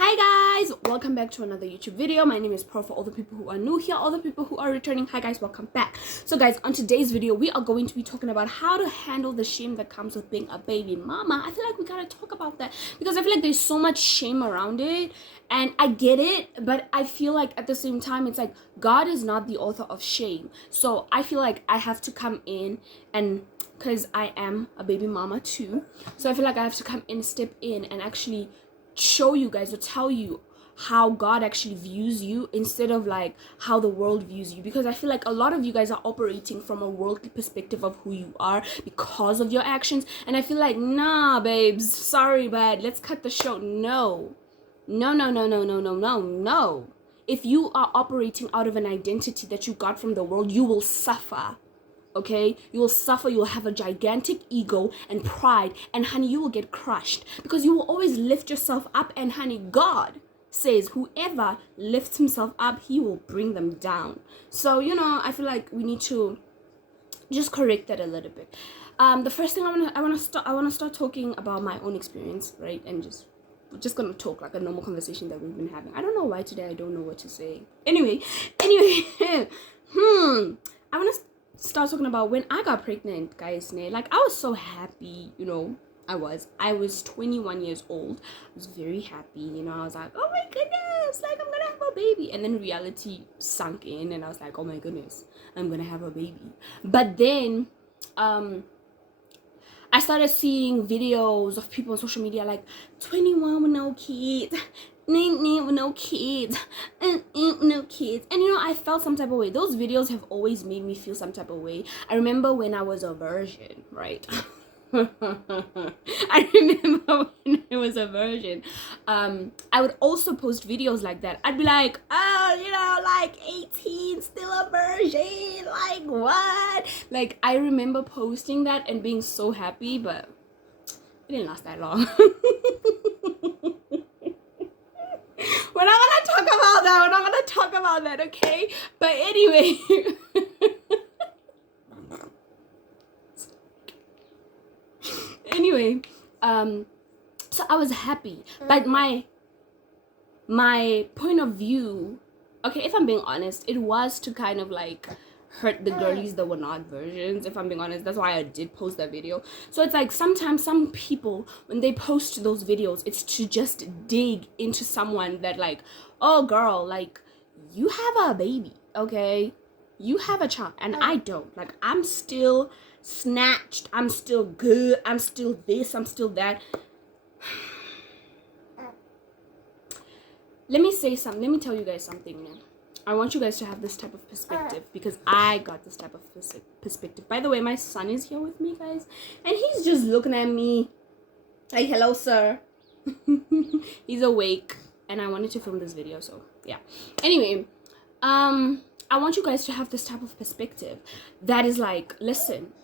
Hi guys, welcome back to another YouTube video. My name is Pro for all the people who are new here, all the people who are returning. Hi guys, welcome back. So guys, on today's video we are going to be talking about how to handle the shame that comes with being a baby mama. I feel like we gotta talk about that because I feel like there's so much shame around it, and I get it, but I feel like at the same time it's like God is not the author of shame. So I feel like I have to come in, and because I am a baby mama too, so I feel like I have to come in, step in, and actually show you guys or tell you how God actually views you instead of like how the world views you, because I feel like a lot of you guys are operating from a worldly perspective of who you are because of your actions, and I feel like nah babes, sorry but let's cut the show. No, if you are operating out of an identity that you got from the world, you will suffer. Okay, you will suffer. You will have a gigantic ego and pride, and honey, you will get crushed because you will always lift yourself up, and honey, God says whoever lifts himself up, he will bring them down. So I feel like we need to just correct that a little bit. The first thing I want to start talking about my own experience, right? And we're just gonna talk like a normal conversation that we've been having. I don't know why today I don't know what to say. Anyway, I want to start talking about when I got pregnant, guys. Like, I was so happy, I was 21 years old. I was very happy, I was like, oh my goodness, like, I'm gonna have a baby. And then reality sunk in, and I was like, oh my goodness, I'm gonna have a baby. But then I started seeing videos of people on social media like 21 with no kids, with no kids, no kids. And I felt some type of way. Those videos have always made me feel some type of way. I remember when I was a virgin, right? I remember when I was a virgin. I would also post videos like that. I'd be like, like 18, still a virgin, like what? Like, I remember posting that and being so happy, but it didn't last that long. We're not gonna talk about that, okay? But anyway. Anyway, so I was happy, but my point of view, okay, if I'm being honest, it was to kind of like hurt the girlies that were not virgins. If I'm being honest, that's why I did post that video. So it's like sometimes some people, when they post those videos, it's to just dig into someone that like, oh girl, like, you have a baby, okay, you have a child, and I don't. Like, I'm still snatched, I'm still good, I'm still this, I'm still that. Let me tell you guys something now. I want you guys to have this type of perspective because I got this type of perspective. By the way, my son is here with me, guys, and he's just looking at me like, hello sir. He's awake, and I wanted to film this video, so yeah. Anyway, I want you guys to have this type of perspective that is like, listen,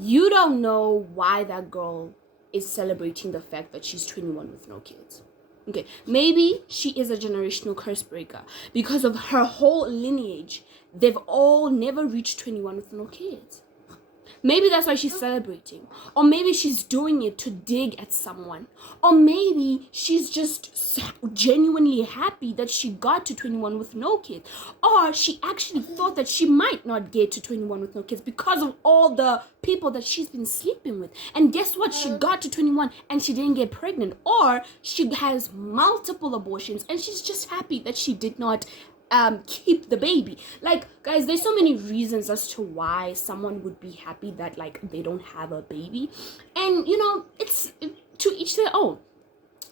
you don't know why that girl is celebrating the fact that she's 21 with no kids. Okay, maybe she is a generational curse breaker because of her whole lineage. They've all never reached 21 with no kids. Maybe that's why she's celebrating. Or maybe she's doing it to dig at someone. Or maybe she's just genuinely happy that she got to 21 with no kids. Or she actually thought that she might not get to 21 with no kids because of all the people that she's been sleeping with. And guess what? She got to 21 and she didn't get pregnant. Or she has multiple abortions and she's just happy that she did not keep the baby. Like, guys, there's so many reasons as to why someone would be happy that like they don't have a baby, and it's to each their own,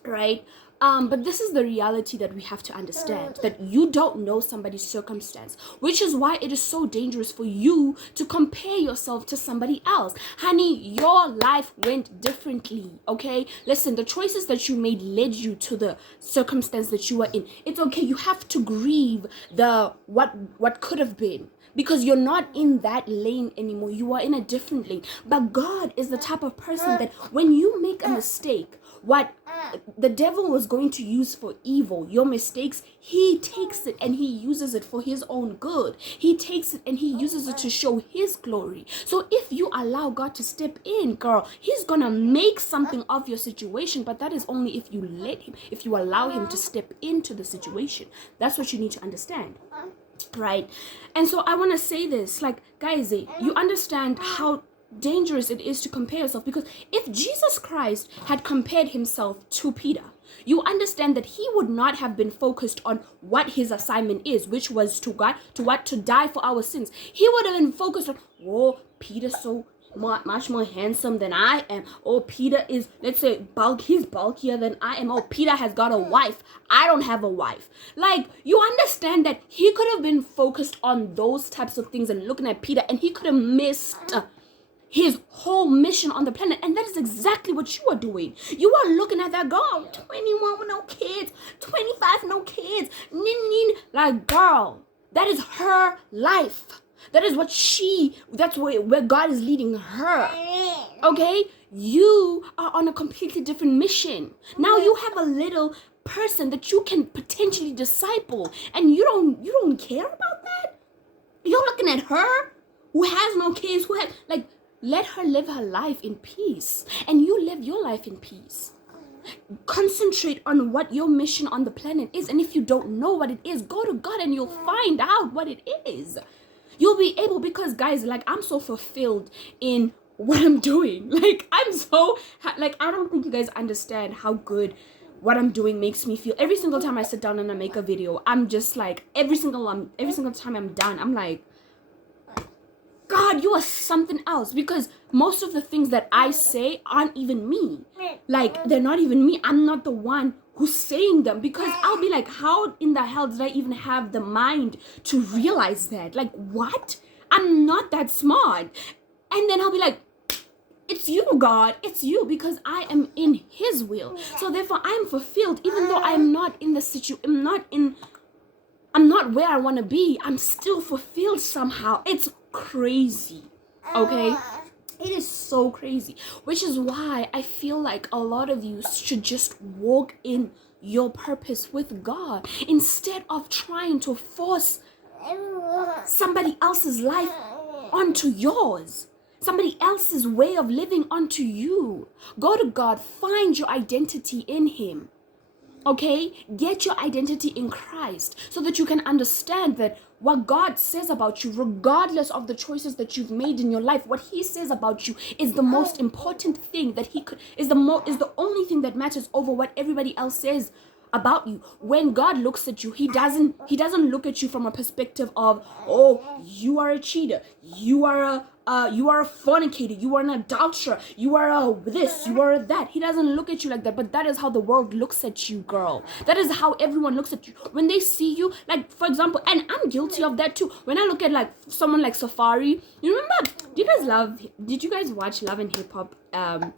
right? But this is the reality that we have to understand, that you don't know somebody's circumstance, which is why it is so dangerous for you to compare yourself to somebody else. Honey, your life went differently, okay? Listen, the choices that you made led you to the circumstance that you were in. It's okay. You have to grieve the what could have been, because you're not in that lane anymore. You are in a different lane. But God is the type of person that when you make a mistake, what the devil was going to use for evil, your mistakes, he takes it and he uses it for his own good. He takes it and he uses it to show his glory. So if you allow God to step in, girl, he's gonna make something of your situation, but that is only if you let him, if you allow him to step into the situation. That's what you need to understand, right? And so I want to say this, like, guys, you understand how dangerous it is to compare yourself, because if Jesus Christ had compared himself to Peter, you understand that he would not have been focused on what his assignment is, which was to God, to die for our sins. He would have been focused on, oh, Peter's so much more handsome than I am. Oh, Peter is, let's say, he's bulkier than I am. Oh, Peter has got a wife. I don't have a wife. Like, you understand that he could have been focused on those types of things and looking at Peter, and he could have missed his whole mission on the planet. And that is exactly what you are doing. You are looking at that girl, 21 with no kids, 25 no kids, like, girl, that is her life. That is what that's where God is leading her. Okay? You are on a completely different mission. Now you have a little person that you can potentially disciple, and you don't care about that? You're looking at her who has no kids, who has, like, let her live her life in peace, and you live your life in peace. Concentrate on what your mission on the planet is, and if you don't know what it is, go to God and you'll find out what it is. You'll be able, because guys, like, I'm so fulfilled in what I'm doing. Like, I'm so, like, I don't think you guys understand how good what I'm doing makes me feel. Every single time I sit down and I make a video, I'm just like, every single time I'm done, I'm like, God, you are something else, because most of the things that I say aren't even me. Like, they're not even me. I'm not the one who's saying them, because I'll be like, how in the hell did I even have the mind to realize that? Like, what? I'm not that smart. And then I'll be like, it's you, God. It's you, because I am in his will. So therefore, I'm fulfilled, even though I'm not in the situation. I'm not where I want to be. I'm still fulfilled somehow. It's crazy. Okay? It is so crazy. Which is why I feel like a lot of you should just walk in your purpose with God, instead of trying to force somebody else's life onto yours. Somebody else's way of living onto you. Go to God. Find your identity in him. Okay, get your identity in Christ, so that you can understand that what God says about you, regardless of the choices that you've made in your life, what he says about you is the most important thing that is the only thing that matters over what everybody else says about you. When God looks at you, he doesn't look at you from a perspective of, oh, you are a cheater, you are a fornicator, you are an adulterer, you are a this, you are a that. He doesn't look at you like that. But that is how the world looks at you, girl. That is how everyone looks at you. When they see you, like, for example, and I'm guilty of that too. When I look at, like, someone like Safari, you remember, did you guys watch Love and Hip Hop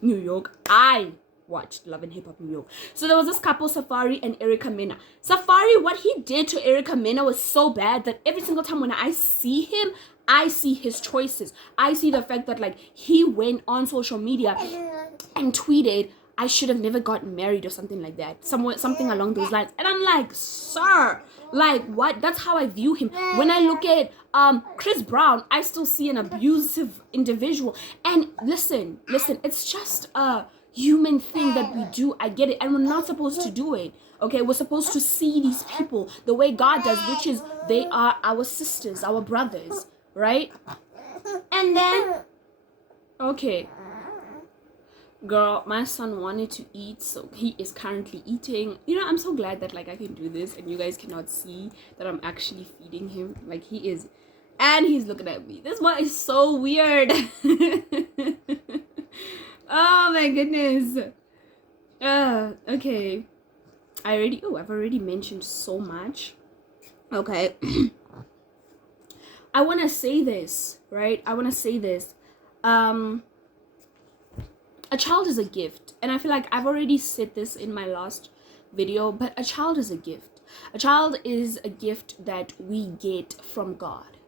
New York? I watched Love and Hip Hop New York. So there was this couple, Safari and Erica Mena. Safari, what he did to Erica Mena was so bad that every single time when I see him, I see his choices. I see the fact that, like, he went on social media and tweeted, I should have never gotten married, or something like that. Something along those lines. And I'm like, sir, like, what? That's how I view him. When I look at Chris Brown, I still see an abusive individual. And listen, it's just a human thing that we do. I get it. And we're not supposed to do it. Okay, we're supposed to see these people the way God does, which is they are our sisters, our brothers. Right? And then, okay, girl, my son wanted to eat, so he is currently eating. You know, I'm so glad that, like, I can do this and you guys cannot see that I'm actually feeding him. Like, he is, and he's looking at me. This one is so weird. Oh my goodness. Okay, I've already mentioned so much. Okay. I want to say this, right? A child is a gift. And I feel like I've already said this in my last video, but a child is a gift. A child is a gift that we get from God,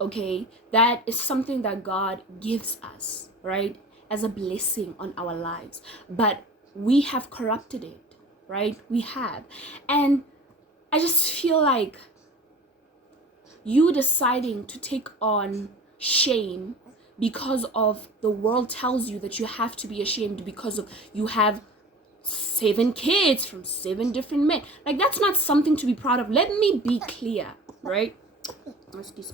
okay? That is something that God gives us, right? As a blessing on our lives. But we have corrupted it, right? We have. And I just feel like you deciding to take on shame because of the world tells you that you have to be ashamed because of you have 7 kids from 7 different men. Like, that's not something to be proud of. Let me be clear, right? Excuse.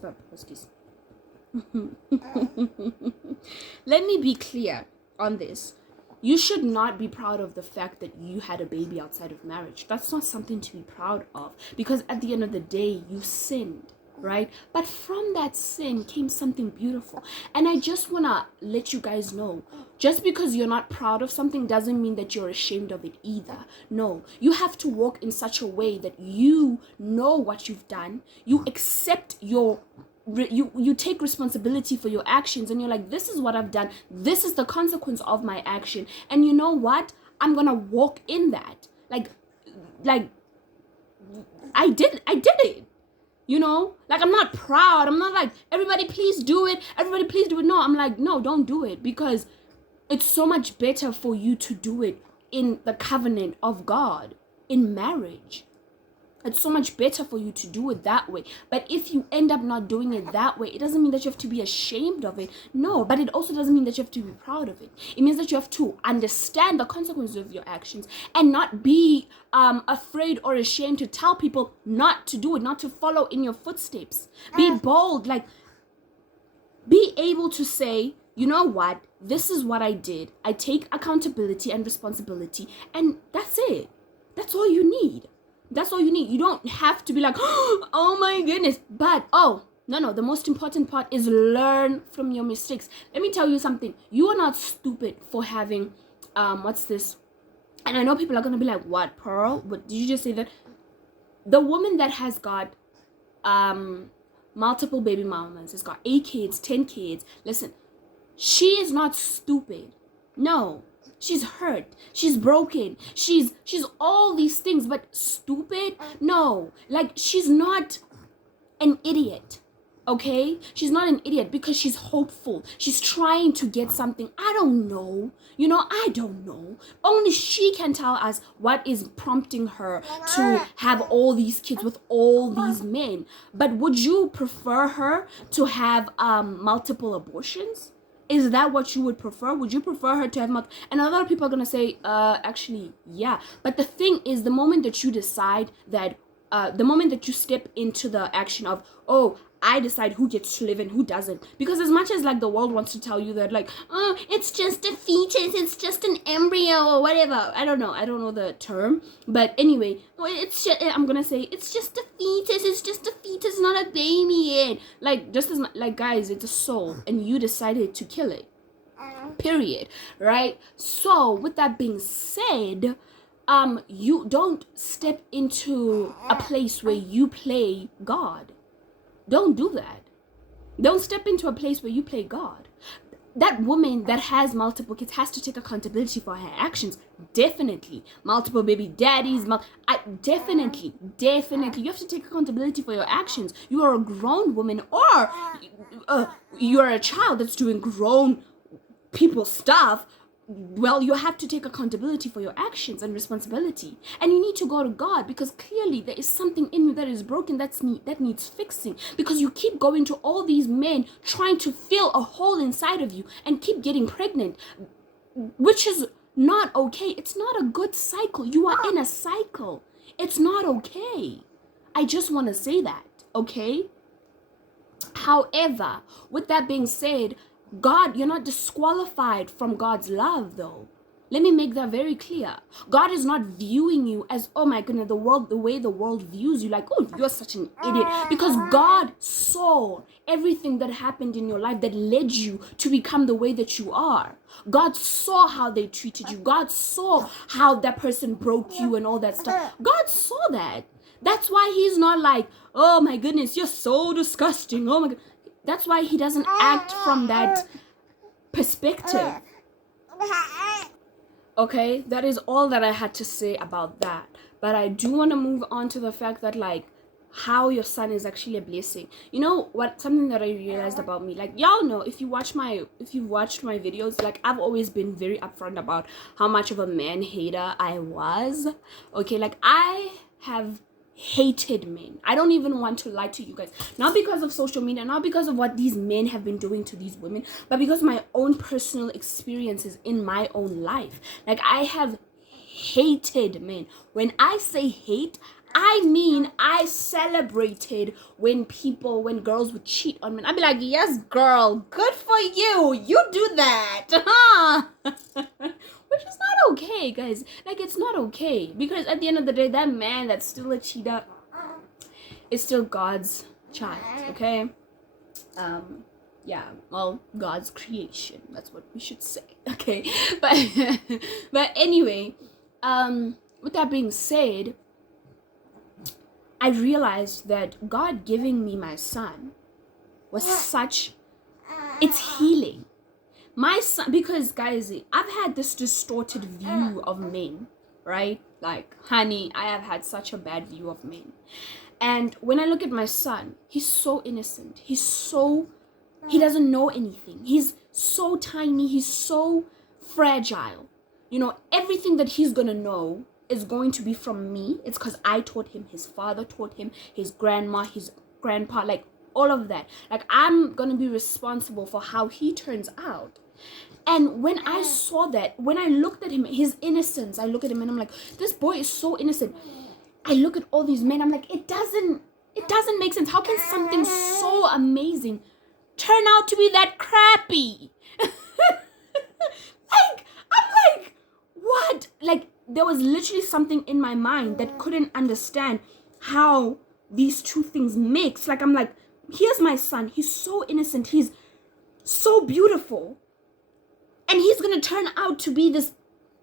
Let me be clear on this. You should not be proud of the fact that you had a baby outside of marriage. That's not something to be proud of, because at the end of the day, you sinned, right? But from that sin came something beautiful. And I just want to let you guys know, just because you're not proud of something doesn't mean that you're ashamed of it either. No, you have to walk in such a way that you know what you've done. You accept you take responsibility for your actions, and you're like, this is what I've done. This is the consequence of my action. And you know what? I'm going to walk in that. Like I did it. You know, like, I'm not proud. I'm not like, everybody please do it. Everybody please do it. No, I'm like, no, don't do it, because it's so much better for you to do it in the covenant of God, in marriage. It's so much better for you to do it that way. But if you end up not doing it that way, it doesn't mean that you have to be ashamed of it. No, but it also doesn't mean that you have to be proud of it. It means that you have to understand the consequences of your actions and not be afraid or ashamed to tell people not to do it, not to follow in your footsteps. Be bold, like, be able to say, you know what, this is what I did. I take accountability and responsibility, and that's it. That's all you need. That's all you need. You don't have to be like, oh my goodness. But, no. The most important part is learn from your mistakes. Let me tell you something. You are not stupid for having, what's this? And I know people are going to be like, what, Pearl? But did you just say that? The woman that has got multiple baby mamas, has got 8 kids, 10 kids. Listen, she is not stupid. No. She's hurt. She's broken. She's all these things, but stupid? No. Like, she's not an idiot. Okay? She's not an idiot because she's hopeful. She's trying to get something. I don't know. I don't know. Only she can tell us what is prompting her to have all these kids with all these men. But would you prefer her to have multiple abortions? Is that what you would prefer? Would you prefer her to have And a lot of people are going to say, actually, yeah. But the thing is, the moment that you decide that, the moment that you step into the action of, I decide who gets to live and who doesn't. Because as much as, like, the world wants to tell you that, like, it's just a fetus, it's just an embryo or whatever. I don't know the term. But anyway, it's just, I'm going to say, it's just a fetus. It's just a fetus, not a baby yet. Like, just as much, like, guys, it's a soul. And you decided to kill it. Period. Right? So, with that being said, you don't step into a place where you play God. Don't do that. Don't step into a place where you play God. That woman that has multiple kids has to take accountability for her actions. Definitely. Multiple baby daddies. Definitely. You have to take accountability for your actions. You are a grown woman, or you are a child that's doing grown people stuff. Well, you have to take accountability for your actions and responsibility. And you need to go to God, because clearly there is something in you that is broken, that needs fixing. Because you keep going to all these men trying to fill a hole inside of you and keep getting pregnant, which is not okay. It's not a good cycle. You are in a cycle. It's not okay. I just want to say that, okay? However, with that being said, God, you're not disqualified from God's love, though. Let me make that very clear. God is not viewing you as, oh my goodness, the way the world views you, like, oh, you're such an idiot. Because God saw everything that happened in your life that led you to become the way that you are. God saw how they treated you. God saw how that person broke you and all that stuff. God saw that. That's why he's not like, oh my goodness, you're so disgusting. Oh my God. That's why he doesn't act from that perspective. Okay, that is all that I had to say about that. But I do want to move on to the fact that, like, how your son is actually a blessing. You know what, something that I realized about me, like, y'all know, if you've watched my videos, like, I've always been very upfront about how much of a man hater I was. Okay, like, I have hated men. I don't even want to lie to you guys, not because of social media, not because of what these men have been doing to these women, but because of my own personal experiences in my own life. Like, I have hated men. When I say hate, I mean, I celebrated when girls would cheat on me. I'd be like, yes, girl, good for you. You do that. Which is not okay, guys. Like, it's not okay. Because at the end of the day, that man that's still a cheater is still God's child, okay? Yeah, well, God's creation. That's what we should say, okay? But anyway, with that being said, I realized that God giving me my son was it's healing. My son, because guys, I've had this distorted view of men, right? Like, honey, I have had such a bad view of men. And when I look at my son, he's so innocent. He doesn't know anything. He's so tiny. He's so fragile. You know, everything that he's gonna know is going to be from me. It's because I taught him, his father taught him, his grandma, his grandpa, like all of that. Like, I'm gonna be responsible for how he turns out. And when I saw that, when I looked at him, his innocence, I look at him and I'm like, this boy is so innocent. I look at all these men, I'm like, it doesn't make sense. How can something so amazing turn out to be that crappy? Like, I'm like, what? Like, there was literally something in my mind that couldn't understand how these two things mix. Like, I'm like, here's my son. He's so innocent. He's so beautiful. And he's going to turn out to be this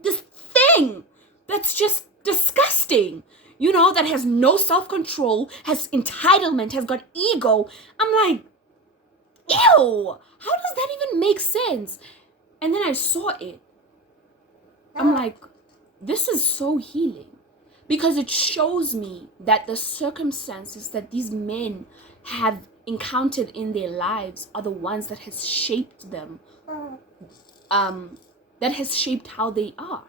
thing that's just disgusting. You know, that has no self-control, has entitlement, has got ego. I'm like, ew, how does that even make sense? And then I saw it. I'm like, this is so healing, because it shows me that the circumstances that these men have encountered in their lives are the ones that has shaped them, that has shaped how they are.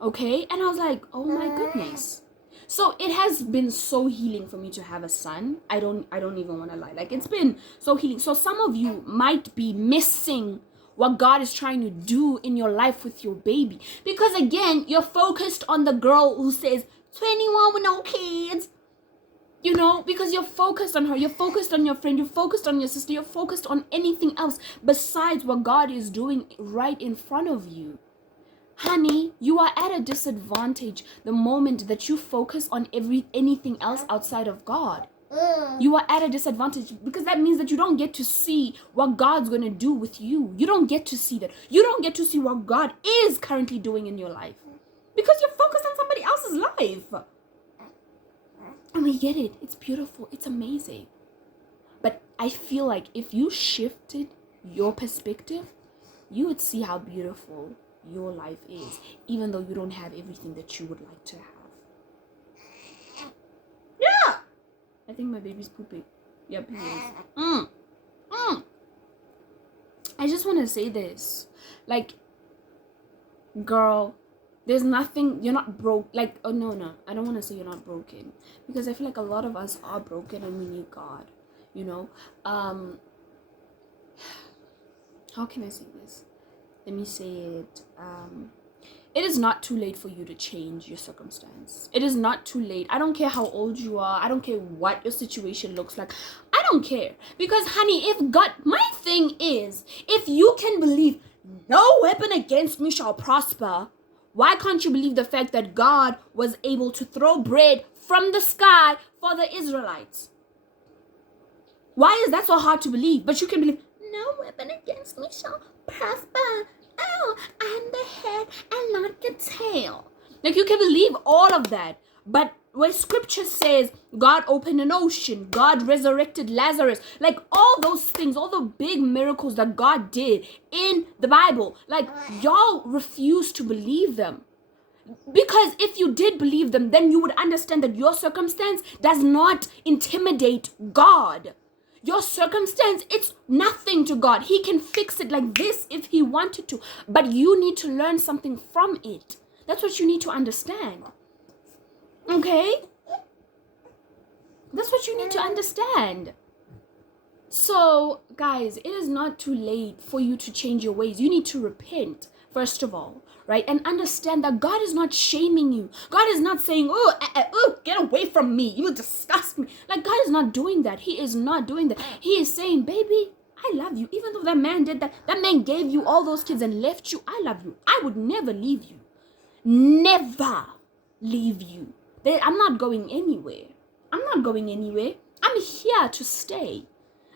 Okay? And I was like, oh my goodness. So it has been so healing for me to have a son. I don't even want to lie. Like, it's been so healing. So some of you might be missing what God is trying to do in your life with your baby. Because again, you're focused on the girl who says 21 with no kids. You know, because you're focused on her, you're focused on your friend, you're focused on your sister, you're focused on anything else besides what God is doing right in front of you. Honey, you are at a disadvantage the moment that you focus on anything else outside of God. You are at a disadvantage, because that means that you don't get to see what God's going to do with you. You don't get to see that. You don't get to see what God is currently doing in your life, because you're focused on somebody else's life. And we get it. It's beautiful. It's amazing. But I feel like if you shifted your perspective, you would see how beautiful your life is, even though you don't have everything that you would like to have. Yeah! I think my baby's pooping. Yep, he is. I just want to say this. Like, girl, there's nothing, you're not broke. Like, oh, no. I don't want to say you're not broken. Because I feel like a lot of us are broken and we need God. You know? How can I say this? Let me say it. It is not too late for you to change your circumstance. It is not too late. I don't care how old you are. I don't care what your situation looks like. I don't care. Because, honey, if God, my thing is, if you can believe no weapon against me shall prosper, why can't you believe the fact that God was able to throw bread from the sky for the Israelites? Why is that so hard to believe? But you can believe, no weapon against me shall prosper. Oh, I'm the head and not the tail. Like, you can believe all of that. But where scripture says God opened an ocean, God resurrected Lazarus, like all those things, all the big miracles that God did in the Bible, like, y'all refuse to believe them. Because if you did believe them, then you would understand that your circumstance does not intimidate God. Your circumstance, it's nothing to God. He can fix it like this if he wanted to. But you need to learn something from it. That's what you need to understand. Okay? That's what you need to understand. So, guys, it is not too late for you to change your ways. You need to repent, first of all, right? And understand that God is not shaming you. God is not saying, get away from me. You disgust me. Like, God is not doing that. He is not doing that. He is saying, baby, I love you. Even though that man did that, that man gave you all those kids and left you, I love you. I would never leave you. Never leave you. I'm not going anywhere. I'm not going anywhere. I'm here to stay.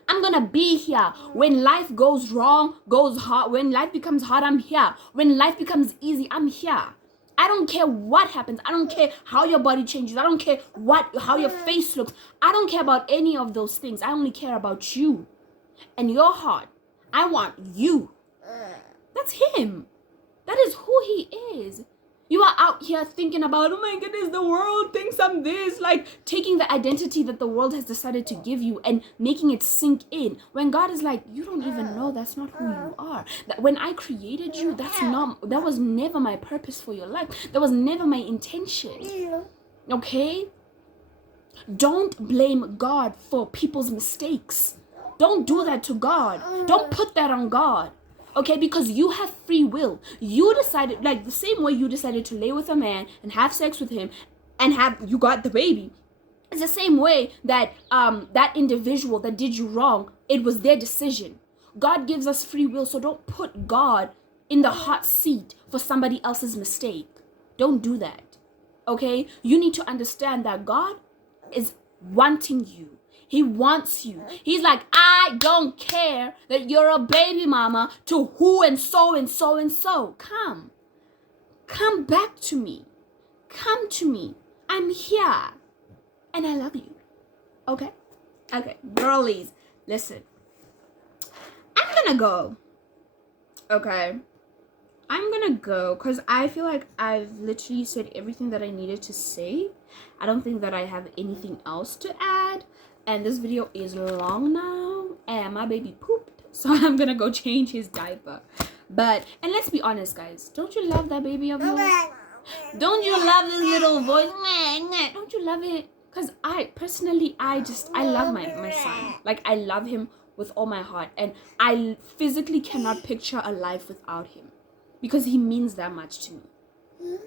I'm gonna be here. When life goes wrong, goes hard, when life becomes hard, I'm here. When life becomes easy, I'm here. I don't care what happens. I don't care how your body changes. I don't care how your face looks. I don't care about any of those things. I only care about you and your heart. I want you. That's him. That is who he is. You are out here thinking about, oh my goodness, the world thinks I'm this. Like taking the identity that the world has decided to give you and making it sink in. When God is like, you don't even know, that's not who you are. That when I created you, that was never my purpose for your life. That was never my intention. Okay? Don't blame God for people's mistakes. Don't do that to God. Don't put that on God. Okay, because you have free will. You decided, like the same way you decided to lay with a man and have sex with him and you got the baby. It's the same way that that individual that did you wrong, it was their decision. God gives us free will, so don't put God in the hot seat for somebody else's mistake. Don't do that. Okay? You need to understand that God is wanting you. He wants you. He's like, I don't care that you're a baby mama to who and so and so and so. Come back to me. Come to me. I'm here. And I love you. Okay? Okay. Girlies, listen. I'm gonna go. Okay? I'm gonna go because I feel like I've literally said everything that I needed to say. I don't think that I have anything else to add. And this video is long now. And my baby pooped. So I'm gonna go change his diaper. And let's be honest, guys. Don't you love that baby of yours? Don't you love this little voice? Don't you love it? Because I love my son. Like, I love him with all my heart. And I physically cannot picture a life without him. Because he means that much to me.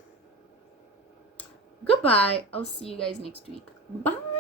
Goodbye. I'll see you guys next week. Bye.